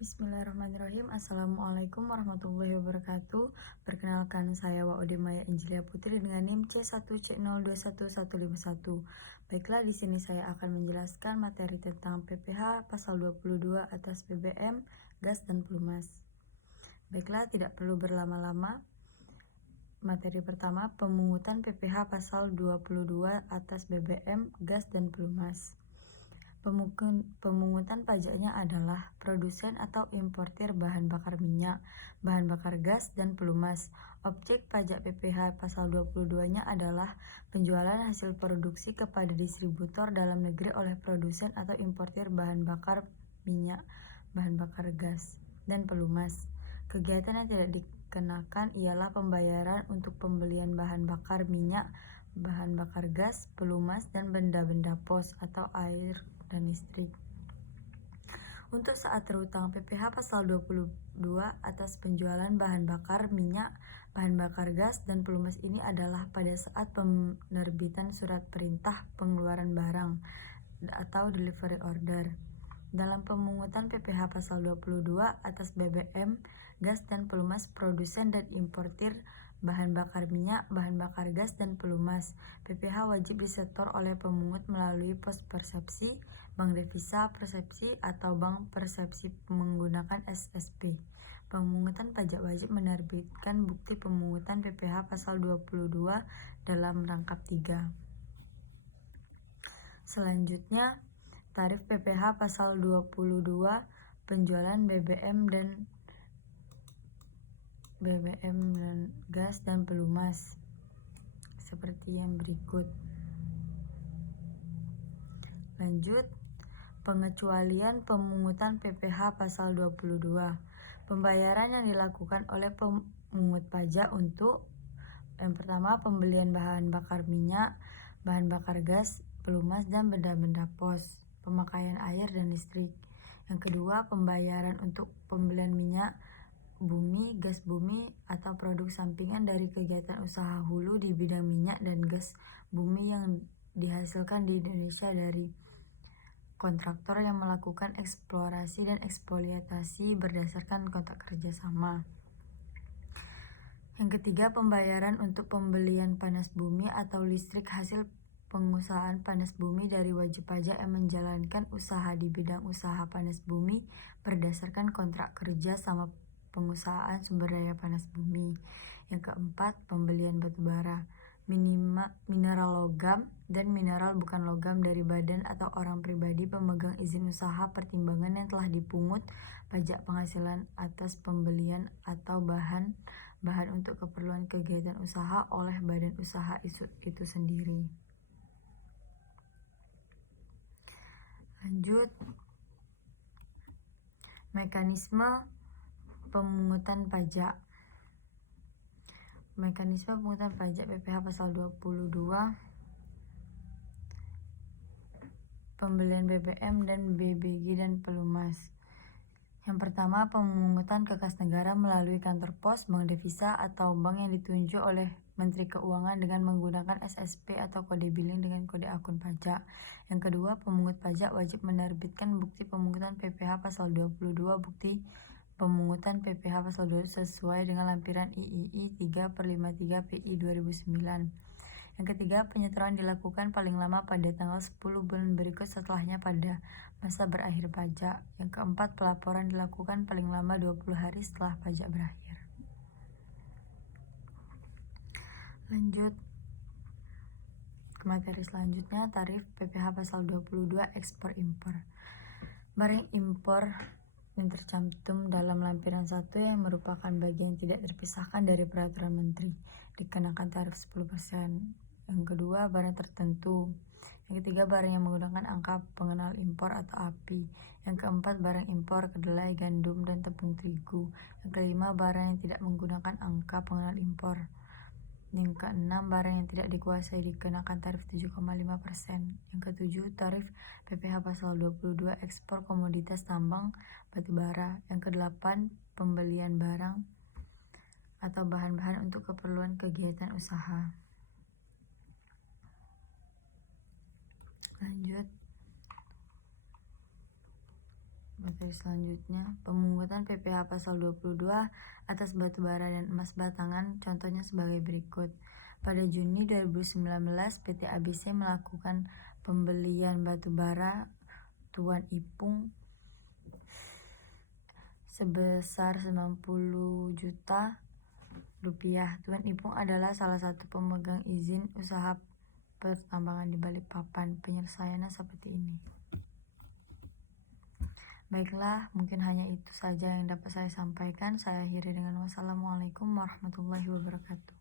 Bismillahirrahmanirrahim. Assalamualaikum warahmatullahi wabarakatuh. Perkenalkan, saya Waude Maya Angelia Putri dengan NIM C1C021151. Baiklah, di sini saya akan menjelaskan materi tentang PPh pasal 22 atas BBM, gas dan pelumas. Baiklah, tidak perlu berlama-lama. Materi pertama, pemungutan PPh pasal 22 atas BBM, gas dan pelumas. Pemungutan pajaknya adalah produsen atau importir bahan bakar minyak, bahan bakar gas, dan pelumas. Objek pajak PPh pasal 22-nya adalah penjualan hasil produksi kepada distributor dalam negeri oleh produsen atau importir bahan bakar minyak, bahan bakar gas, dan pelumas. Kegiatan yang tidak dikenakan ialah pembayaran untuk pembelian bahan bakar minyak, bahan bakar gas, pelumas, dan benda-benda pos atau air dan listrik. Untuk saat terutang, PPh pasal 22 atas penjualan bahan bakar minyak, bahan bakar gas, dan pelumas ini adalah pada saat penerbitan surat perintah pengeluaran barang atau delivery order. Dalam pemungutan PPh pasal 22 atas BBM, gas, dan pelumas produsen dan importir bahan bakar minyak, bahan bakar gas, dan pelumas, PPh wajib disetor oleh pemungut melalui pos persepsi, bank devisa persepsi, atau bank persepsi menggunakan SSP. Pemungutan pajak wajib menerbitkan bukti pemungutan PPh pasal 22 dalam rangkap 3. Selanjutnya, tarif PPh pasal 22 penjualan BBM dan gas dan pelumas seperti yang berikut. Lanjut, pengecualian pemungutan PPh pasal 22. Pembayaran yang dilakukan oleh pemungut pajak untuk yang pertama, pembelian bahan bakar minyak, bahan bakar gas, pelumas, dan benda-benda pos, pemakaian air dan listrik. Yang kedua, pembayaran untuk pembelian minyak bumi, gas bumi, atau produk sampingan dari kegiatan usaha hulu di bidang minyak dan gas bumi yang dihasilkan di Indonesia dari kontraktor yang melakukan eksplorasi dan eksploitasi berdasarkan kontrak kerjasama. Yang ketiga, pembayaran untuk pembelian panas bumi atau listrik hasil pengusahaan panas bumi dari wajib pajak yang menjalankan usaha di bidang usaha panas bumi berdasarkan kontrak kerja sama pengusahaan sumber daya panas bumi. Yang keempat, pembelian batu bara, mineral logam, dan mineral bukan logam dari badan atau orang pribadi pemegang izin usaha pertimbangan yang telah dipungut pajak penghasilan atas pembelian atau bahan untuk keperluan kegiatan usaha oleh badan usaha itu sendiri. Lanjut, mekanisme pemungutan pajak. Mekanisme pemungutan pajak PPh pasal 22 pembelian BBM dan BBG dan pelumas. Yang pertama, pemungutan ke kas negara melalui kantor pos, bank devisa, atau bank yang ditunjuk oleh Menteri Keuangan dengan menggunakan SSP atau kode billing dengan kode akun pajak. Yang kedua, pemungut pajak wajib menerbitkan bukti pemungutan PPh pasal 22 bukti pemungutan PPh pasal 22 sesuai dengan lampiran III 3/53 PI 2009. Yang ketiga, penyetoran dilakukan paling lama pada tanggal 10 bulan berikut setelahnya pada masa berakhir pajak. Yang keempat, pelaporan dilakukan paling lama 20 hari setelah pajak berakhir. Lanjut ke materi selanjutnya, tarif PPh pasal 22 ekspor impor. Barang impor yang tercantum dalam lampiran 1 yang merupakan bagian tidak terpisahkan dari peraturan menteri dikenakan tarif 10%. Yang kedua, barang tertentu. Yang ketiga, barang yang menggunakan angka pengenal impor atau API. Yang keempat, barang impor kedelai, gandum, dan tepung terigu. Yang kelima, barang yang tidak menggunakan angka pengenal impor. Yang keenam, barang yang tidak dikuasai dikenakan tarif 7,5%. Yang ketujuh, tarif PPh pasal 22 ekspor komoditas tambang batu bara. Yang kedelapan, pembelian barang atau bahan-bahan untuk keperluan kegiatan usaha. Lanjut, Materi selanjutnya, pemungutan PPh pasal 22 atas batu bara dan emas batangan contohnya sebagai berikut. Pada Juni 2019, PT ABC melakukan pembelian batu bara Tuan Ipung sebesar 90 juta rupiah. Tuan Ipung adalah salah satu pemegang izin usaha pertambangan di Balikpapan. Penyelesaiannya seperti ini. Baiklah, mungkin hanya itu saja yang dapat saya sampaikan. Saya akhiri dengan wassalamualaikum warahmatullahi wabarakatuh.